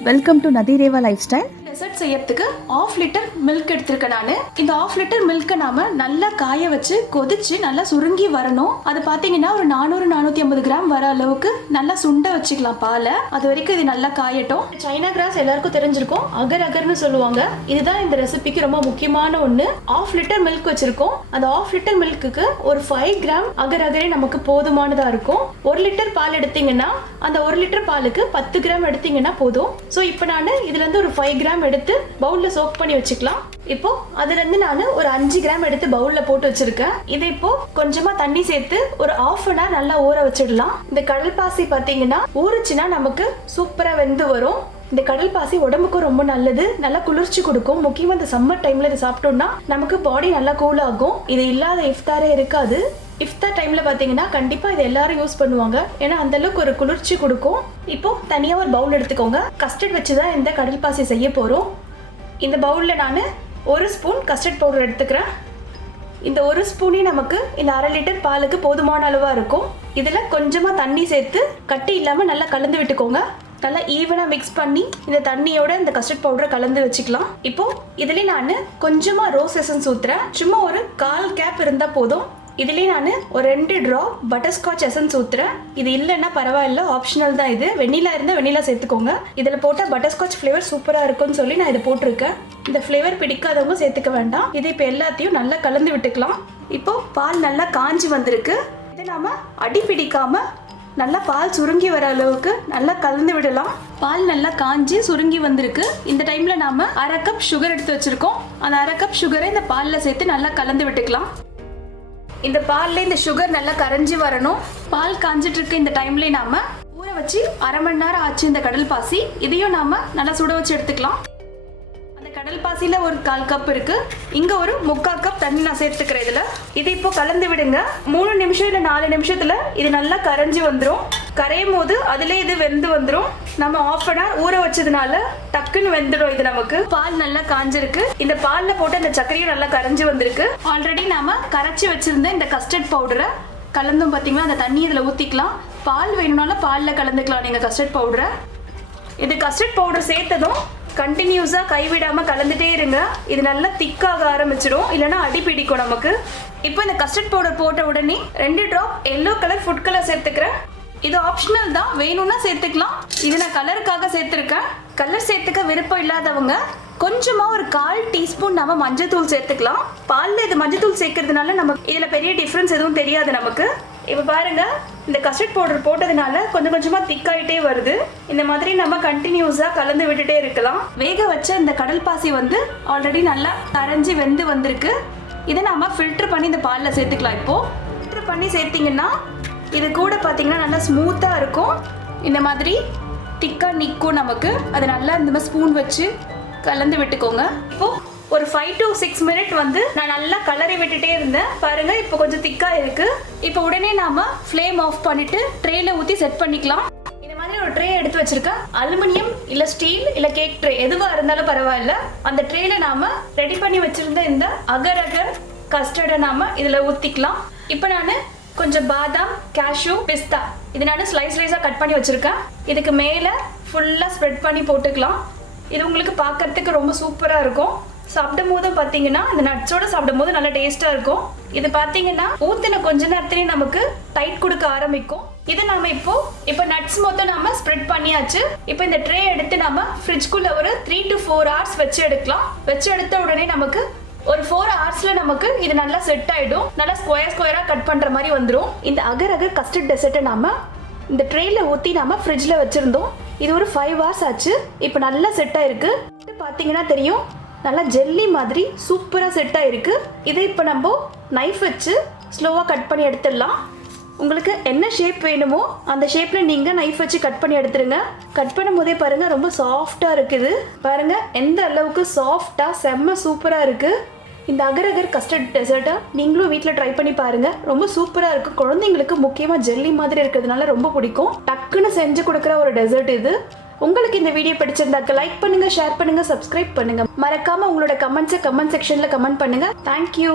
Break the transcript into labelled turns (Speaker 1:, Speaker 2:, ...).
Speaker 1: welcome to Nadireva Lifestyle.
Speaker 2: Dessert செய்யறதுக்கு half litre milk எடுத்திருக்கேன் நான். இந்த ஆஃப் லிட்டர் மில்க்கை நாம நல்லா காய வச்சு கொதிச்சு நல்லா சுருங்கி வரணும். அது பாத்தீங்கன்னா ஒரு நானூறு நானூத்தி ஐம்பது கிராம் வர அளவுக்கு நல்லா சுண்ட வச்சுக்கலாம் பாலை. அது வரைக்கும் இது நல்லா காயட்டும். சைனா கிராஸ் எல்லாருக்கும் தெரிஞ்சிருக்கும். அகர் அகர்னு சொல்லுவாங்க. இதுதான் இந்த ரெசிபிக்கு ரொம்ப முக்கியமான ஒண்ணு. ஆஃப் லிட்டர் மில்க் வச்சிருக்கோம். அந்த ஆஃப் லிட்டர் மில்க்குக்கு ஒரு ஃபைவ் கிராம் அகர் அகரே நமக்கு போதுமானதா இருக்கும். ஒரு லிட்டர் பால் எடுத்தீங்கன்னா அந்த ஒரு லிட்டர் பாலுக்கு பத்து கிராம் எடுத்தீங்கன்னா போதும். ஸோ இப்போ நான் இதுல இருந்து ஒரு ஃபைவ் கிராம் எடுத்து பவுல்ல சோக் பண்ணி வச்சுக்கலாம். இப்போ அதுல இருந்து நான் ஒரு அஞ்சு கிராம் எடுத்து பவுல்ல போட்டு வச்சிருக்கேன். இதை இப்போ கொஞ்சமா தண்ணி சேர்த்து ஒரு ஆஃப் அன் ஹவர் நல்லா ஊற வச்சிடலாம். இந்த கடல் பாசி பாத்தீங்கன்னா ஊறுச்சுன்னா நமக்கு சூப்பரா வெந்து வரும். இந்த கடல் பாசி உடம்புக்கும் ரொம்ப நல்லது. நல்லா குளிர்ச்சி கொடுக்கும். முக்கியமா இந்த சம்மர் டைம்ல இதை சாப்பிட்டோம்னா நமக்கு பாடி நல்லா கூல் ஆகும். இது இல்லாத இஃப்தாரே இருக்காது. இஃப்தார் டைம்ல பார்த்தீங்கன்னா கண்டிப்பா இது எல்லாரும் யூஸ் பண்ணுவாங்க. ஏன்னா அந்த அளவுக்கு ஒரு குளிர்ச்சி கொடுக்கும். இப்போ தனியாக ஒரு பவுல் எடுத்துக்கோங்க. கஸ்டர்ட் வச்சு தான் இந்த கடல் பாசி செய்ய போகிறோம் இந்த பவுலில் நான் ஒரு ஸ்பூன் கஸ்டர்ட் பவுடர் எடுத்துக்கிறேன். இந்த ஒரு ஸ்பூனே நமக்கு இந்த அரை லிட்டர் பாலுக்கு போதுமான அளவாக இருக்கும். இதில் கொஞ்சமாக தண்ணி சேர்த்து கட்டி இல்லாமல் நல்லா கலந்து விட்டுக்கோங்க. நல்லா ஈவனாக மிக்ஸ் பண்ணி இந்த தண்ணியோட இந்த கஸ்டர்ட் பவுடரை கலந்து வச்சுக்கலாம். இப்போ இதுல நான் கொஞ்சமாக ரோஸ் எசன்ஸ் ஊத்துறேன். சும்மா ஒரு கால் கேப் இருந்தால் போதும். இதுலேயே நான் ஒரு ரெண்டு ட்ரா பட்டர்ஸ்காட்ச் எசன்ஸ் ஊற்றுறேன் இது இல்லைன்னா பரவாயில்ல ஆப்ஷனல் தான் இது. வெண்ணிலா இருந்தால் வெண்ணிலா சேர்த்துக்கோங்க. இதில் போட்டால் பட்டர்ஸ்காட்ச் ஃப்ளேவர் சூப்பராக இருக்கும்னு சொல்லி நான் இதை போட்டிருக்கேன். இந்த ஃப்ளேவர் பிடிக்காதவங்க சேர்த்துக்க வேண்டாம். இது இப்போ எல்லாத்தையும் நல்லா கலந்து விட்டுக்கலாம். இப்போ பால் நல்லா காஞ்சி வந்திருக்கு. இதை நாம அடி பிடிக்காம நல்லா பால் சுருங்கி வர அளவுக்கு நல்லா கலந்து விடலாம். பால் நல்லா காஞ்சி சுருங்கி வந்திருக்கு. இந்த டைம்ல நாம அரை கப் சுகர் எடுத்து வச்சிருக்கோம். அந்த அரை கப் சுகரை இந்த பாலில் சேர்த்து நல்லா கலந்து விட்டுக்கலாம். இந்த பால்ல இந்த சுகர் நல்லா கரைஞ்சி வரணும். பால் காஞ்சிட்டு இருக்க இந்த டைம்ல நாம ஊற வச்சு அரை மணி நேரம் ஆச்சு இந்த கடல் பாசி. இதையும் நாம நல்லா சுட வச்சு எடுத்துக்கலாம். அந்த கடல் பாசியில ஒரு கால் கப் இருக்கு. இங்க ஒரு முக்கால் கப் தண்ணி நான் சேர்த்துக்கிறேன் இதுல. இதை இப்போ கலந்து விடுங்க. மூணு நிமிஷம் இல்ல நாலு நிமிஷத்துல இது நல்லா கரைஞ்சி வந்துடும் கரையும் போது அதுல இது வெந்து வந்துடும் நம்ம ஆஃப் அன் ஹவர் ஊற வச்சதுனால டக்குன்னு வெந்துடும் இது நமக்கு. பால் நல்லா காஞ்சிருக்கு. இந்த பால்ல போட்டு அந்த சர்க்கரையும் நல்லா கரைஞ்சி வந்திருக்கு. ஆல்ரெடி நாம கரைச்சி வச்சிருந்த இந்த கஸ்டர்ட் பவுடரை கலந்தும் பார்த்தீங்களா அந்த தண்ணி இதில் ஊற்றிக்கலாம் பால் வேணும்னாலும் பாலில் கலந்துக்கலாம் நீங்கள் கஸ்டர்ட் பவுடரை இது கஸ்டர்ட் பவுடர் சேர்த்ததும் கண்டினியூஸாக கைவிடாமல் கலந்துட்டே இருங்க. இது நல்லா திக்காக ஆரம்பிச்சிடும் இல்லைன்னா அடி பிடிக்கும் நமக்கு. இப்போ இந்த கஸ்டர்ட் பவுடர் போட்ட உடனே ரெண்டு drop yellow colour food colour சேர்த்துக்கிறேன். இது ஆப்ஷனல் தான். வேணும்னா சேர்த்துக்கலாம். இது நான் கலருக்காக சேர்த்துருக்கேன். கலர் சேர்த்துக்க விருப்பம் இல்லாதவங்க கொஞ்சமா ஒரு கால் டீஸ்பூன் நம்ம மஞ்சத்தூள் சேர்த்துக்கலாம். பால்ல இது மஞ்சத்தூள் சேர்க்கறதுனால நம்ம இதுல பெரிய டிஃப்ரென்ஸ் எதுவும் தெரியாது நமக்கு. இப்போ பாருங்க இந்த கஸ்டர்ட் பவுடர் போட்டதுனால கொஞ்சம் கொஞ்சமா திக்காயிட்டே வருது. இந்த மாதிரி நம்ம கண்டினியூஸா கலந்து விட்டுட்டே இருக்கலாம். வேக வச்ச இந்த கடல் பாசி வந்து ஆல்ரெடி நல்லா கரைஞ்சி வெந்து வந்திருக்கு. இதை நாம ஃபில்டர் பண்ணி இந்த பாலில் சேர்த்துக்கலாம் இப்போ. ஃபில்டர் பண்ணி சேர்த்தீங்கன்னா இது கூட பார்த்தீங்கன்னா நல்லா ஸ்மூத்தாக இருக்கும். இந்த மாதிரி திக்காக நிற்கும் நமக்கு. அது நல்லா இந்த மாதிரி ஸ்பூன் வச்சு கலந்து விட்டுக்கோங்க. இப்போ ஒரு ஃபைவ் டு சிக்ஸ் மினிட் வந்து நான் நல்லா கலரி விட்டுட்டே இருந்தேன். பாருங்க இப்போ கொஞ்சம் திக்காக இருக்கு. இப்போ உடனே நாம ஃப்ளேம் ஆஃப் பண்ணிட்டு ட்ரேல ஊற்றி செட் பண்ணிக்கலாம். இந்த மாதிரி ஒரு ட்ரே எடுத்து வச்சிருக்கேன். அலுமினியம் இல்ல ஸ்டீல் இல்ல கேக் ட்ரே எதுவா இருந்தாலும் பரவாயில்ல. அந்த ட்ரேல நாம ரெடி பண்ணி வச்சிருந்த இந்த அகர் அகர் கஸ்டர்டை நாம இதுல ஊத்திக்கலாம். இப்போ நான் கொஞ்சம் பாதாம் கேஷ்யூ பிஸ்தா இது நான் ஸ்லைஸ் ஸ்லைஸாக கட் பண்ணி வச்சுருக்கேன். இதுக்கு மேலே ஃபுல்லாக ஸ்ப்ரெட் பண்ணி போட்டுக்கலாம். இது உங்களுக்கு பார்க்கறதுக்கு ரொம்ப சூப்பராக இருக்கும். சாப்பிடும் போதும் பார்த்தீங்கன்னா இந்த நட்ஸோட சாப்பிடும் போது நல்லா டேஸ்ட்டாக இருக்கும். இது பார்த்தீங்கன்னா ஊற்றின கொஞ்ச நேரத்துலேயே நமக்கு டைட் கொடுக்க ஆரம்பிக்கும். இது நாம இப்போ இப்போ நட்ஸ் மொத்தம் நாம ஸ்ப்ரெட் பண்ணியாச்சு. இப்போ இந்த ட்ரே எடுத்து நாம ஃப்ரிட்ஜ்குள்ள ஒரு த்ரீ டு ஃபோர் ஹவர்ஸ் வச்சு எடுக்கலாம். வச்சு எடுத்த உடனே நமக்கு ஒரு ஃபோர் லாஸ்ட்ல நமக்கு இது நல்லா செட் ஆயிடும். நல்லா ஸ்கொயர் ஸ்கொயரா கட் பண்ற மாதிரி வந்துடும் இந்த அகர் அகர் கஸ்டர்ட் டெசர்ட்டை நாம இந்த ட்ரெயில ஊற்றி நாம ஃப்ரிட்ஜில் வச்சுருந்தோம். இது ஒரு ஃபைவ் ஹவர்ஸ் ஆச்சு. இப்போ நல்லா செட் ஆயிருக்கு. பார்த்தீங்கன்னா தெரியும். நல்லா ஜெல்லி மாதிரி சூப்பராக செட் ஆயிருக்கு. இதை இப்போ நம்ம நைஃப் வச்சு ஸ்லோவாக கட் பண்ணி எடுத்துடலாம். உங்களுக்கு என்ன ஷேப் வேணுமோ அந்த ஷேப்பில் நீங்கள் நைஃப் வச்சு கட் பண்ணி எடுத்துருங்க. கட் பண்ணும் போதே பாருங்கள் ரொம்ப சாஃப்டாக இருக்குது. பாருங்கள் எந்த அளவுக்கு சாஃப்டாக செம்ம சூப்பராக இருக்குது இந்த அகரகர் கஸ்டர்ட் டெசர்ட்டை நீங்களும் வீட்டில் ட்ரை பண்ணி பாருங்கள் ரொம்ப சூப்பராக இருக்கும் குழந்தைங்களுக்கு முக்கியமாக ஜெல்லி மாதிரி இருக்கிறதுனால ரொம்ப பிடிக்கும். டக்குன்னு செஞ்சு கொடுக்குற ஒரு டெசர்ட் இது. உங்களுக்கு இந்த வீடியோ பிடிச்சிருந்தாக்க லைக் பண்ணுங்கள் ஷேர் பண்ணுங்கள் சப்ஸ்கிரைப் பண்ணுங்கள் மறக்காமல் உங்களோட கமெண்ட்ஸை கமெண்ட் செக்ஷனில் கமெண்ட் பண்ணுங்கள் தேங்க்யூ